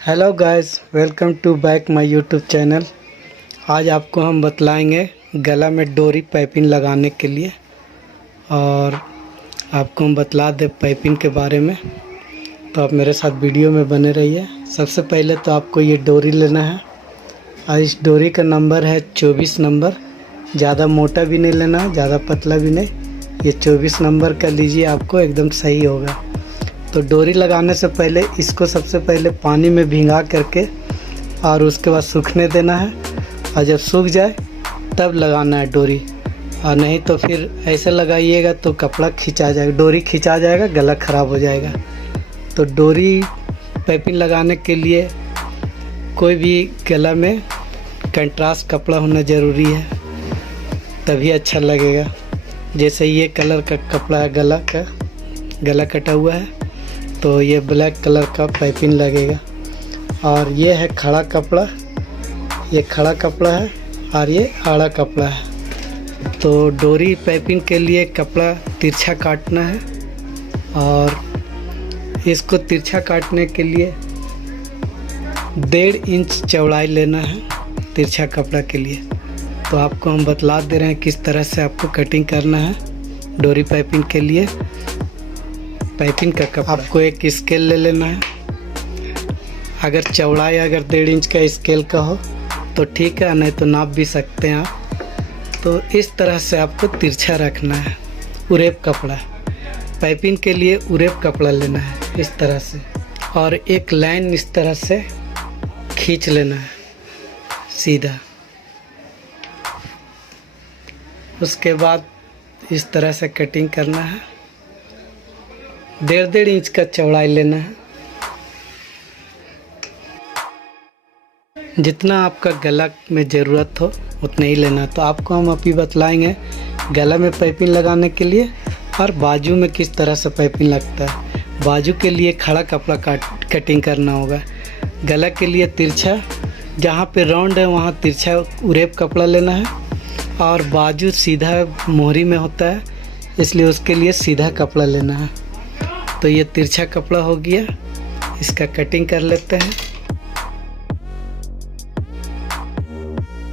Hello guys, welcome to back my YouTube channel. आज आपको हम बतलाएंगे गला में डोरी पाइपिंग लगाने के लिए, और आपको हम बतला दें पाइपिंग के बारे में। तो आप मेरे साथ वीडियो में बने रहिए। सबसे पहले तो आपको ये डोरी लेना है, और इस डोरी का नंबर है 24 नंबर। ज़्यादा मोटा भी नहीं लेना, ज़्यादा पतला भी नहीं, ये 24 नंबर का लीजिए, आपको एकदम सही होगा। तो डोरी लगाने से पहले इसको सबसे पहले पानी में भिंगा करके और उसके बाद सूखने देना है, और जब सूख जाए तब लगाना है डोरी। और नहीं तो फिर ऐसे लगाइएगा तो कपड़ा खिंचा जाएगा, डोरी खिंचा जाएगा, गला ख़राब हो जाएगा। तो डोरी पाइपिंग लगाने के लिए कोई भी गला में कंट्रास्ट कपड़ा होना ज़रूरी है, तभी अच्छा लगेगा। जैसे ये कलर का कपड़ा है, गला कटा हुआ है, तो ये ब्लैक कलर का पाइपिंग लगेगा। और ये है खड़ा कपड़ा, ये खड़ा कपड़ा है, और ये आड़ा कपड़ा है। तो डोरी पाइपिंग के लिए कपड़ा तिरछा काटना है, और इसको तिरछा काटने के लिए 1.5 इंच चौड़ाई लेना है तिरछा कपड़ा के लिए। तो आपको हम बतला दे रहे हैं किस तरह से आपको कटिंग करना है डोरी पाइपिंग के लिए। पाइपिंग का कपड़ा आपको एक स्केल ले लेना है। अगर चौड़ाई 1.5 इंच का स्केल का हो तो ठीक है, नहीं तो नाप भी सकते हैं आप। तो इस तरह से आपको तिरछा रखना है। उरेप कपड़ा पाइपिंग के लिए उरेप कपड़ा लेना है इस तरह से, और एक लाइन इस तरह से खींच लेना है सीधा। उसके बाद इस तरह से कटिंग करना है। 1.5 इंच का चौड़ाई लेना है। जितना आपका गला में ज़रूरत हो उतना ही लेना। तो आपको हम अभी बतलाएंगे गला में पाइपिंग लगाने के लिए, और बाजू में किस तरह से पाइपिंग लगता है। बाजू के लिए खड़ा कपड़ा कटिंग करना होगा। गला के लिए तिरछा, जहाँ पे राउंड है वहाँ तिरछा उरेप कपड़ा लेना है, और बाजू सीधा मोहरी में होता है, इसलिए उसके लिए सीधा कपड़ा लेना है। तो ये तिरछा कपड़ा हो गया, इसका कटिंग कर लेते हैं।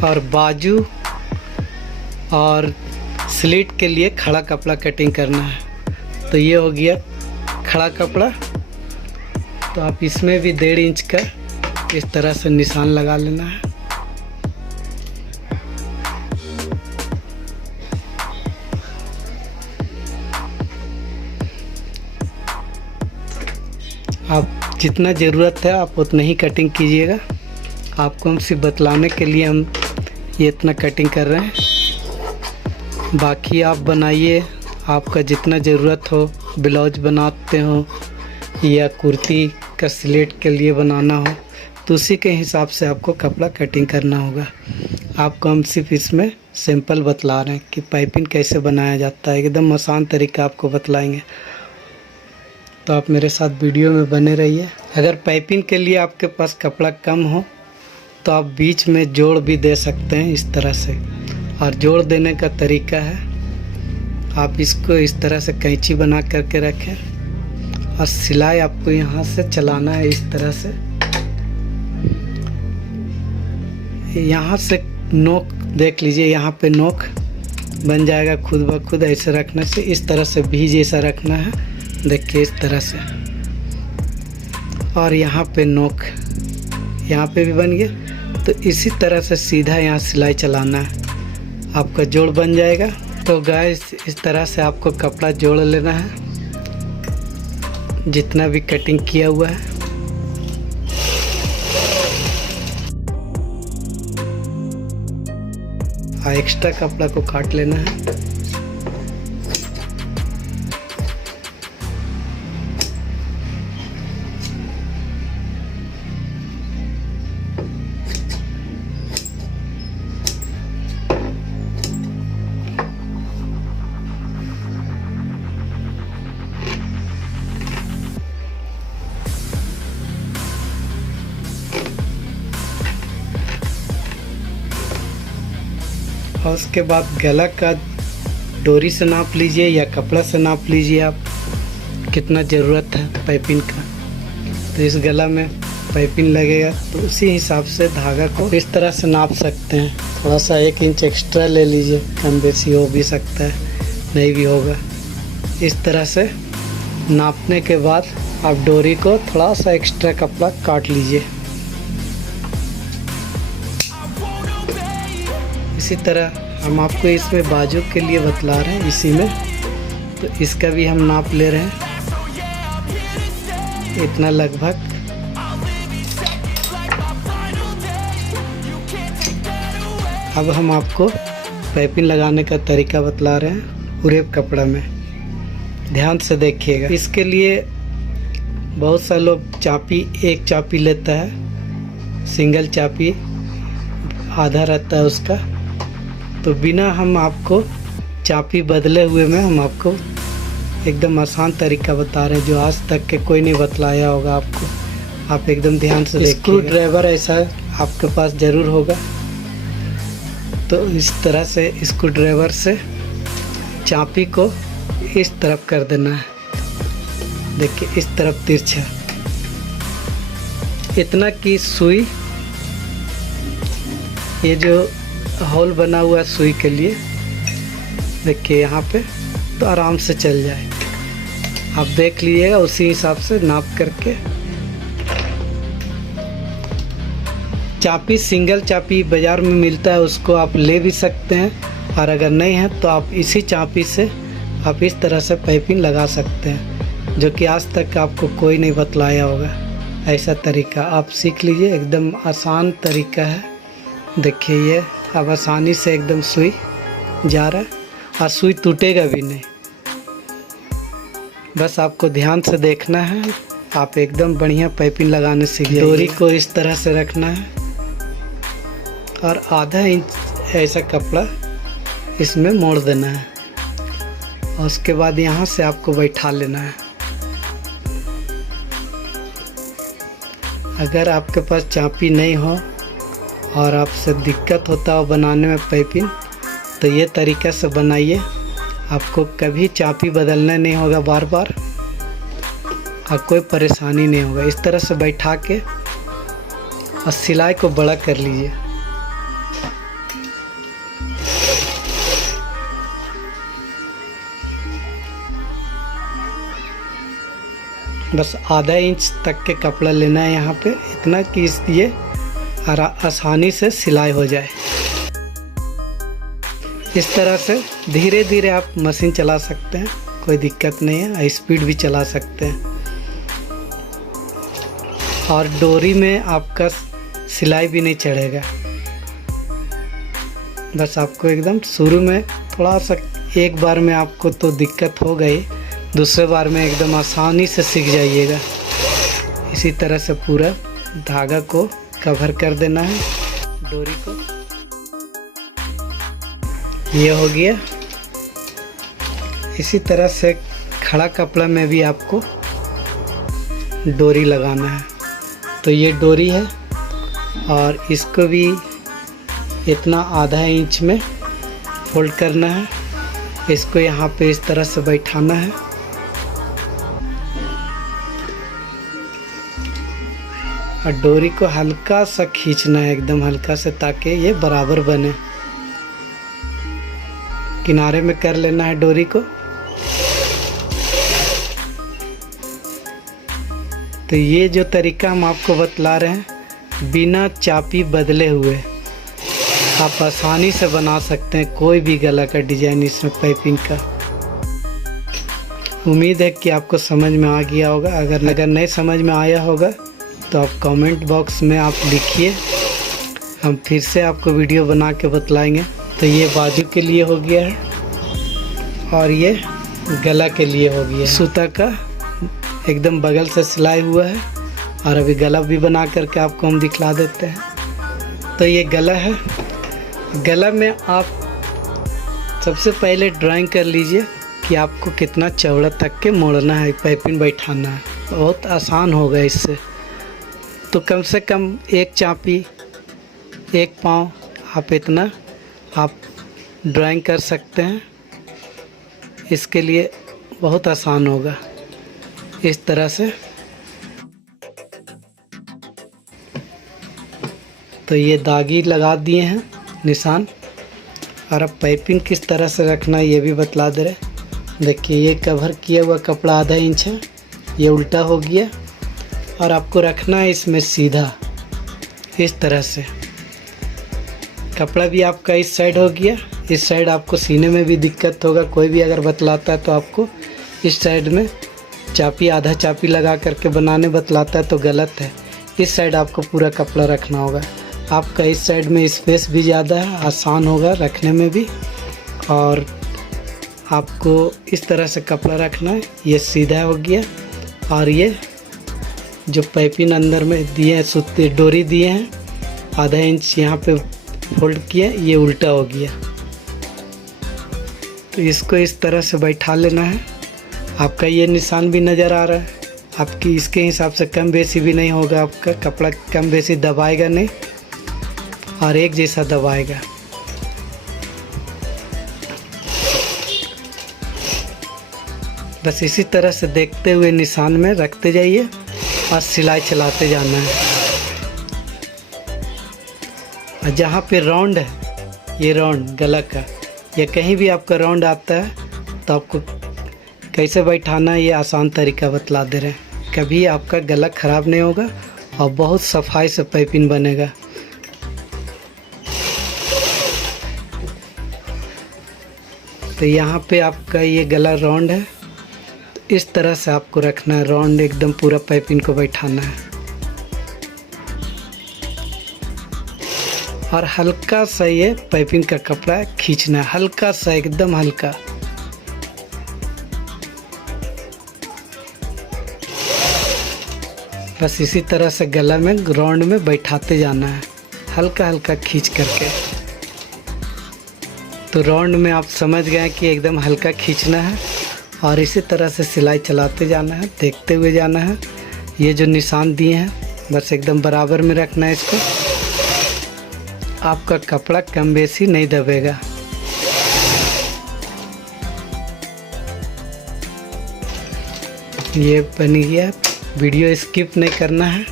और बाजू और स्लिट के लिए खड़ा कपड़ा कटिंग करना है। तो ये हो गया खड़ा कपड़ा। तो आप इसमें भी 1.5 इंच का इस तरह से निशान लगा लेना है। आप जितना ज़रूरत है आप उतना ही कटिंग कीजिएगा। आपको हम सिर्फ बतलाने के लिए हम ये इतना कटिंग कर रहे हैं। बाकी आप बनाइए, आपका जितना ज़रूरत हो, ब्लाउज बनाते हो या कुर्ती का स्लेट के लिए बनाना हो, तो उसी के हिसाब से आपको कपड़ा कटिंग करना होगा। आपको हम सिर्फ इसमें सिंपल बतला रहे हैं कि पाइपिंग कैसे बनाया जाता है। एकदम आसान तरीका आपको बतलाएंगे। तो आप मेरे साथ वीडियो में बने रहिए। अगर पाइपिंग के लिए आपके पास कपड़ा कम हो तो आप बीच में जोड़ भी दे सकते हैं इस तरह से। और जोड़ देने का तरीका है, आप इसको इस तरह से कैंची बना करके रखें, और सिलाई आपको यहाँ से चलाना है इस तरह से। यहाँ से नोक देख लीजिए, यहाँ पे नोक बन जाएगा खुद ब खुद। ऐसे रखने से, इस तरह से भी जैसा रखना है, देखिए इस तरह से। और यहाँ पे नोक, यहाँ पे भी बन गया। तो इसी तरह से सीधा यहाँ सिलाई चलाना है, आपका जोड़ बन जाएगा। तो गाइस, इस तरह से आपको कपड़ा जोड़ लेना है जितना भी कटिंग किया हुआ है। और एक्स्ट्रा कपड़ा को काट लेना है। और उसके बाद गला का डोरी से नाप लीजिए या कपड़ा से नाप लीजिए आप कितना ज़रूरत है पाइपिंग का। तो इस गला में पाइपिंग लगेगा, तो उसी हिसाब से धागा को इस तरह से नाप सकते हैं। थोड़ा सा 1 इंच एक्स्ट्रा ले लीजिए, कम बेसी हो भी सकता है, नहीं भी होगा। इस तरह से नापने के बाद आप डोरी को थोड़ा सा एक्स्ट्रा कपड़ा काट लीजिए। इसी तरह हम आपको इसमें बाजू के लिए बतला रहे हैं इसी में, तो इसका भी हम नाप ले रहे हैं इतना लगभग। अब हम आपको पाइपिंग लगाने का तरीका बतला रहे हैं पूरे कपड़ा में, ध्यान से देखिएगा। इसके लिए बहुत सारे लोग चापी, एक चापी लेता है, सिंगल चापी आधा रहता है उसका। तो बिना हम आपको चापी बदले हुए में हम आपको एकदम आसान तरीका बता रहे हैं, जो आज तक के कोई नहीं बतलाया होगा आपको। आप एकदम ध्यान से देखिए। स्क्रू ड्राइवर ऐसा आपके पास ज़रूर होगा, तो इस तरह से स्क्रू ड्राइवर से चापी को इस तरफ कर देना है। देखिए इस तरफ तिरछा, इतना कि सुई, ये जो होल बना हुआ है सुई के लिए, देखिए यहाँ पे, तो आराम से चल जाए। आप देख लीजिएगा, उसी हिसाब से नाप करके। चापी, सिंगल चापी बाज़ार में मिलता है, उसको आप ले भी सकते हैं, और अगर नहीं है तो आप इसी चापी से आप इस तरह से पाइपिंग लगा सकते हैं, जो कि आज तक आपको कोई नहीं बतलाया होगा। ऐसा तरीका आप सीख लीजिए, एकदम आसान तरीका है। देखिए ये अब आसानी से एकदम सुई जा रहा है, और सुई टूटेगा भी नहीं। बस आपको ध्यान से देखना है, आप एकदम बढ़िया पाइपिंग लगाने सीख जाइए। डोरी को इस तरह से रखना है, और आधा इंच ऐसा कपड़ा इसमें मोड़ देना है, और उसके बाद यहाँ से आपको बैठा लेना है। अगर आपके पास चापी नहीं हो और आपसे दिक्कत होता हो बनाने में पाइपिंग, तो ये तरीका से बनाइए, आपको कभी चापी बदलना नहीं होगा बार बार, और कोई परेशानी नहीं होगा। इस तरह से बैठा के और सिलाई को बड़ा कर लीजिए। बस आधा इंच तक के कपड़ा लेना है यहाँ पे, इतना कि ये आसानी से सिलाई हो जाए। इस तरह से धीरे धीरे आप मशीन चला सकते हैं, कोई दिक्कत नहीं है, स्पीड भी चला सकते हैं। और डोरी में आपका सिलाई भी नहीं चढ़ेगा। बस आपको एकदम शुरू में थोड़ा सा, एक बार में आपको तो दिक्कत हो गई, दूसरे बार में एकदम आसानी से सीख जाइएगा। इसी तरह से पूरा धागा को कवर कर देना है डोरी को। ये हो गया। इसी तरह से खड़ा कपड़ा में भी आपको डोरी लगाना है। तो ये डोरी है, और इसको भी इतना आधा इंच में फोल्ड करना है। इसको यहाँ पे इस तरह से बैठाना है, और डोरी को हल्का सा खींचना है, एकदम हल्का से, ताकि ये बराबर बने। किनारे में कर लेना है डोरी को। तो ये जो तरीका हम आपको बतला रहे हैं, बिना चापी बदले हुए आप आसानी से बना सकते हैं कोई भी गला का डिजाइन इसमें पाइपिंग का। उम्मीद है कि आपको समझ में आ गया होगा। अगर नहीं समझ में आया होगा तो आप कमेंट बॉक्स में आप लिखिए, हम फिर से आपको वीडियो बना के बतलाएंगे। तो ये बाजू के लिए हो गया है, और ये गला के लिए हो गया है। सूता का एकदम बगल से सिलाई हुआ है, और अभी गला भी बना करके आपको हम दिखला देते हैं। तो ये गला है। गला में आप सबसे पहले ड्राइंग कर लीजिए कि आपको कितना चौड़ा तक के मोड़ना है, पाइपिंग बैठाना है। बहुत आसान होगा इससे। तो कम से कम एक चापी, एक पाँव, आप इतना आप ड्राइंग कर सकते हैं। इसके लिए बहुत आसान होगा। इस तरह से तो ये दागी लगा दिए हैं निशान। और अब पाइपिंग किस तरह से रखना है ये भी बतला दे रहे। देखिए ये कवर किया हुआ कपड़ा आधा इंच है, ये उल्टा हो गया और आपको रखना है इसमें सीधा इस तरह से। कपड़ा भी आपका इस साइड हो गया, इस साइड आपको सीने में भी दिक्कत होगा। कोई भी अगर बतलाता है तो आपको इस साइड में चापी आधा चापी लगा करके बनाने बतलाता है तो गलत है। इस साइड आपको पूरा कपड़ा रखना होगा। आपका इस साइड में स्पेस भी ज़्यादा है, आसान होगा रखने में भी। और आपको इस तरह से कपड़ा रखना है। ये सीधा हो गया और ये जो पाइपिंग अंदर में दिए हैं, सूती डोरी दिए हैं, आधा इंच यहाँ पे फोल्ड किया, ये उल्टा हो गया। तो इसको इस तरह से बैठा लेना है। आपका ये निशान भी नज़र आ रहा है। आपकी इसके हिसाब से कम बेसी भी नहीं होगा, आपका कपड़ा कम बेसी दबाएगा नहीं और एक जैसा दबाएगा। बस इसी तरह से देखते हुए निशान में रखते जाइए और सिलाई चलाते जाना है। और जहाँ पे राउंड है, ये राउंड गला का, या कहीं भी आपका राउंड आता है तो आपको कैसे बैठाना है ये आसान तरीका बतला दे रहे हैं। कभी आपका गला ख़राब नहीं होगा और बहुत सफाई से पाइपिंग बनेगा। तो यहाँ पे आपका ये गला राउंड है, तो इस तरह से आपको रखना है राउंड, एकदम पूरा पाइपिंग को बैठाना है। और हल्का सा ये पाइपिंग का कपड़ा खींचना है, हल्का सा, एकदम हल्का। बस इसी तरह से गला में राउंड में बैठाते जाना है, हल्का हल्का खींच करके। तो राउंड में आप समझ गए कि एकदम हल्का खींचना है और इसी तरह से सिलाई चलाते जाना है, देखते हुए जाना है। ये जो निशान दिए हैं बस एकदम बराबर में रखना है इसको। आपका कपड़ा कम बेसी नहीं दबेगा। ये बन गया। वीडियो स्किप नहीं करना है,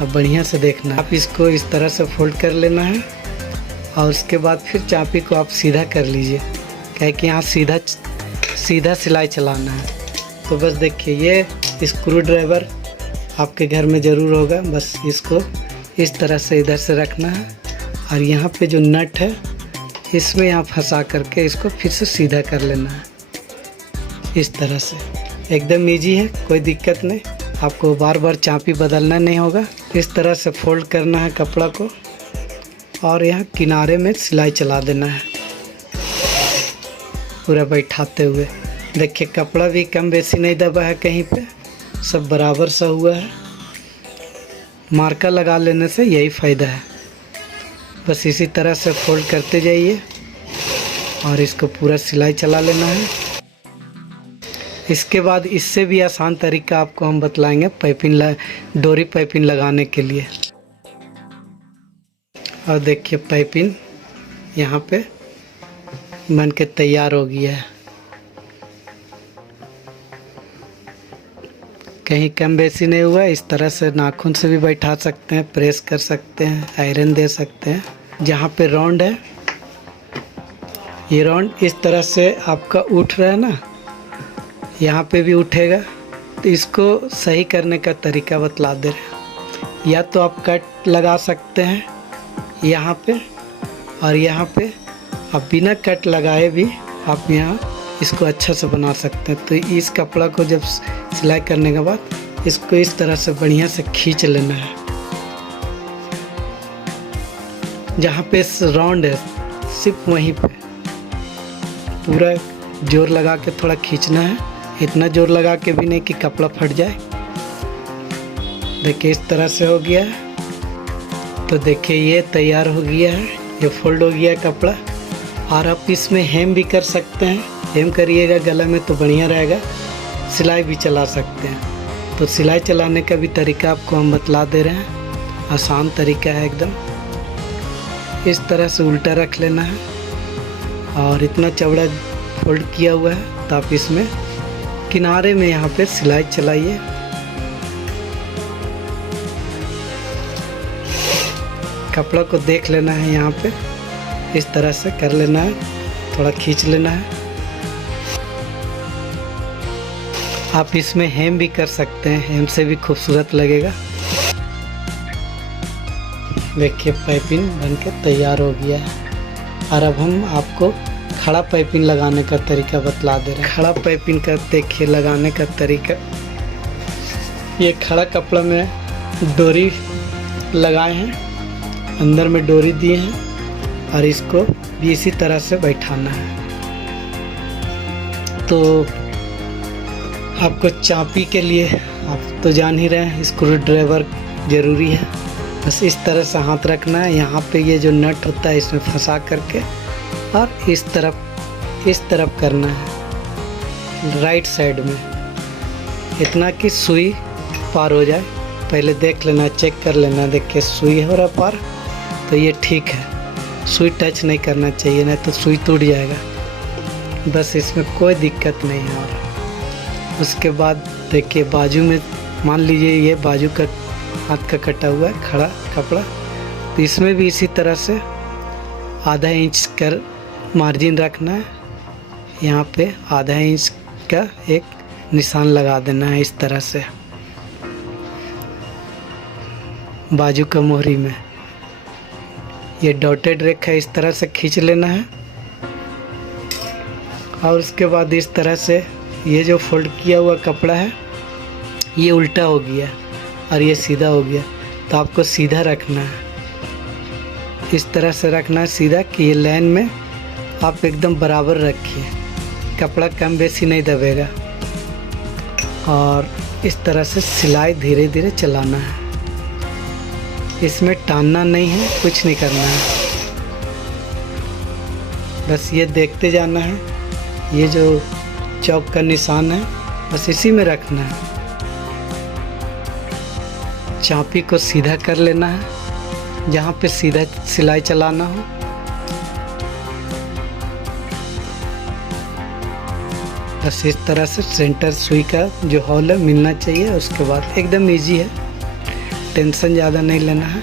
अब बढ़िया से देखना। आप इसको इस तरह से फोल्ड कर लेना है और उसके बाद फिर चापी को आप सीधा कर लीजिए, क्या कि यहाँ सीधा सिलाई चलाना है। तो बस देखिए ये स्क्रू ड्राइवर आपके घर में ज़रूर होगा। बस इसको इस तरह से इधर से रखना है और यहाँ पे जो नट है इसमें यहाँ फंसा करके इसको फिर से सीधा कर लेना है इस तरह से। एकदम इजी है, कोई दिक्कत नहीं। आपको बार बार चापी बदलना नहीं होगा। इस तरह से फोल्ड करना है कपड़ा को और यहाँ किनारे में सिलाई चला देना है पूरा बैठाते हुए। देखिए कपड़ा भी कम बेसी नहीं दबा है कहीं पे, सब बराबर सा हुआ है। मार्का लगा लेने से यही फ़ायदा है। बस इसी तरह से फोल्ड करते जाइए और इसको पूरा सिलाई चला लेना है। इसके बाद इससे भी आसान तरीका आपको हम बतलाएंगे डोरी पाइपिंग लगाने के लिए। और देखिए पाइपिंग यहाँ पे बन के तैयार हो गया है। कहीं कम बेसी नहीं हुआ। इस तरह से नाखून से भी बैठा सकते हैं, प्रेस कर सकते हैं, आयरन दे सकते हैं। जहाँ पे राउंड है, ये राउंड इस तरह से आपका उठ रहा है ना, यहाँ पे भी उठेगा। तो इसको सही करने का तरीका बतला दे रहे हैं। या तो आप कट लगा सकते हैं यहाँ पे और यहाँ पे, आप बिना कट लगाए भी आप यहाँ इसको अच्छा से बना सकते हैं। तो इस कपड़ा को जब सिलाई करने के बाद इसको इस तरह से बढ़िया से खींच लेना है। जहाँ पे राउंड है सिर्फ वहीं पे पूरा जोर लगा के थोड़ा खींचना है। इतना जोर लगा के भी नहीं कि कपड़ा फट जाए। देखिए इस तरह से हो गया है। तो देखिए ये तैयार हो गया है, ये फोल्ड हो गया कपड़ा। और आप इसमें हेम भी कर सकते हैं। हेम करिएगा गला में तो बढ़िया रहेगा। सिलाई भी चला सकते हैं। तो सिलाई चलाने का भी तरीका आपको हम बतला दे रहे हैं, आसान तरीका है एकदम। इस तरह से उल्टा रख लेना है और इतना चौड़ा फोल्ड किया हुआ है तो आप इसमें किनारे में यहाँ पे सिलाई चलाइए। कपड़ा को देख लेना है, यहाँ पे इस तरह से कर लेना है, थोड़ा खींच लेना है। आप इसमें हेम भी कर सकते हैं, हेम से भी खूबसूरत लगेगा। देखिए पाइपिंग बनके तैयार हो गया है। और अब हम आपको खड़ा पाइपिंग लगाने का तरीका बतला दे रहे हैं। खड़ा पाइपिंग का देखिए लगाने का तरीका, ये खड़ा कपड़ा में डोरी लगाए हैं, अंदर में डोरी दिए हैं और इसको भी इसी तरह से बैठाना है। तो आपको चाबी के लिए आप तो जान ही रहे हैं, स्क्रू ड्राइवर ज़रूरी है। बस इस तरह से हाथ रखना है, यहाँ पे ये जो नट होता है इसमें फंसा करके और इस तरफ करना है राइट साइड में, इतना कि सुई पार हो जाए। पहले देख लेना, चेक कर लेना, देखिए सुई हो रहा पार, तो ये ठीक है। सुई टच नहीं करना चाहिए, नहीं तो सुई टूट जाएगा। बस इसमें कोई दिक्कत नहीं है। और उसके बाद देखिए बाजू में, मान लीजिए ये बाजू का हाथ का कटा हुआ है खड़ा कपड़ा, तो इसमें भी इसी तरह से आधा इंच कर मार्जिन रखना है। यहाँ पे आधा इंच का एक निशान लगा देना है इस तरह से बाजू का मोहरी में। ये डॉटेड रेखा इस तरह से खींच लेना है। और उसके बाद इस तरह से ये जो फोल्ड किया हुआ कपड़ा है ये उल्टा हो गया और ये सीधा हो गया, तो आपको सीधा रखना है, इस तरह से रखना है सीधा कि ये लाइन में आप एकदम बराबर रखिए, कपड़ा कम बेसी नहीं दबेगा। और इस तरह से सिलाई धीरे धीरे चलाना है, इसमें टानना नहीं है, कुछ नहीं करना है, बस ये देखते जाना है। ये जो चौक का निशान है बस इसी में रखना है। चापी को सीधा कर लेना है, जहाँ पे सीधा सिलाई चलाना हो। बस इस तरह से सेंटर सुई का जो होल है मिलना चाहिए। उसके बाद एकदम इजी है, टेंशन ज़्यादा नहीं लेना है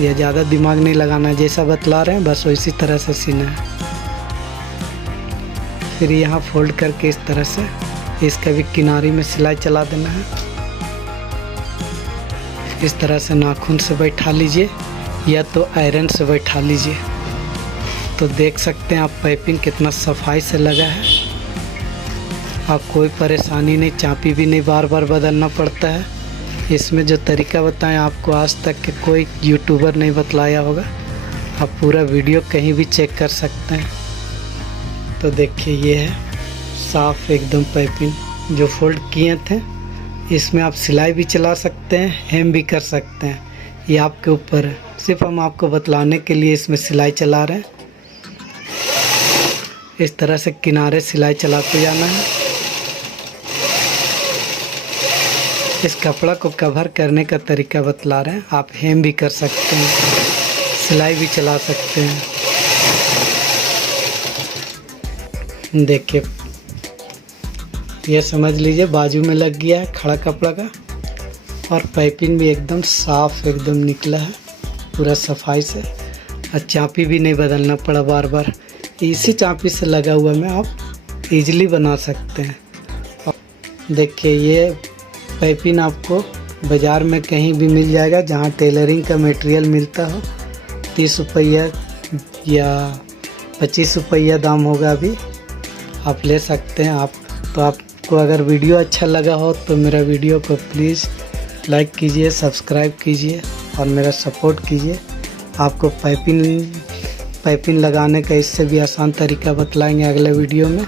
या ज़्यादा दिमाग नहीं लगाना है, जैसा बतला रहे हैं बस इसी तरह से सीना है। फिर यहाँ फोल्ड करके इस तरह से इसका भी किनारे में सिलाई चला देना है। इस तरह से नाखून से बैठा लीजिए या तो आयरन से बैठा लीजिए, तो देख सकते हैं आप पाइपिंग कितना सफाई से लगा है। आप कोई परेशानी नहीं, चाबी भी नहीं बार बार बदलना पड़ता है। इसमें जो तरीका बताएं आपको आज तक के कोई यूट्यूबर नहीं बतलाया होगा। आप पूरा वीडियो कहीं भी चेक कर सकते हैं। तो देखिए ये है साफ एकदम पाइपिंग जो फोल्ड किए थे। इसमें आप सिलाई भी चला सकते हैं, हेम भी कर सकते हैं, ये आपके ऊपर है। सिर्फ हम आपको बतलाने के लिए इसमें सिलाई चला रहे हैं। इस तरह से किनारे सिलाई चलाते जाना है। इस कपड़ा को कवर करने का तरीका बतला रहे हैं। आप हेम भी कर सकते हैं, सिलाई भी चला सकते हैं। देखिए ये समझ लीजिए बाजू में लग गया है खड़ा कपड़ा का, और पाइपिंग भी एकदम साफ एकदम निकला है पूरा सफाई से। और चाबी भी नहीं बदलना पड़ा बार बार, इसी चाबी से लगा हुआ में आप इजीली बना सकते हैं। देखिए ये पाइपिंग आपको बाज़ार में कहीं भी मिल जाएगा, जहाँ टेलरिंग का मटेरियल मिलता हो। 30 रुपया या 25 रुपया दाम होगा अभी, आप ले सकते हैं। तो आपको अगर वीडियो अच्छा लगा हो तो मेरा वीडियो को प्लीज़ लाइक कीजिए, सब्सक्राइब कीजिए और मेरा सपोर्ट कीजिए। आपको पाइपिंग लगाने का इससे भी आसान तरीका बतलाएंगे अगले वीडियो में।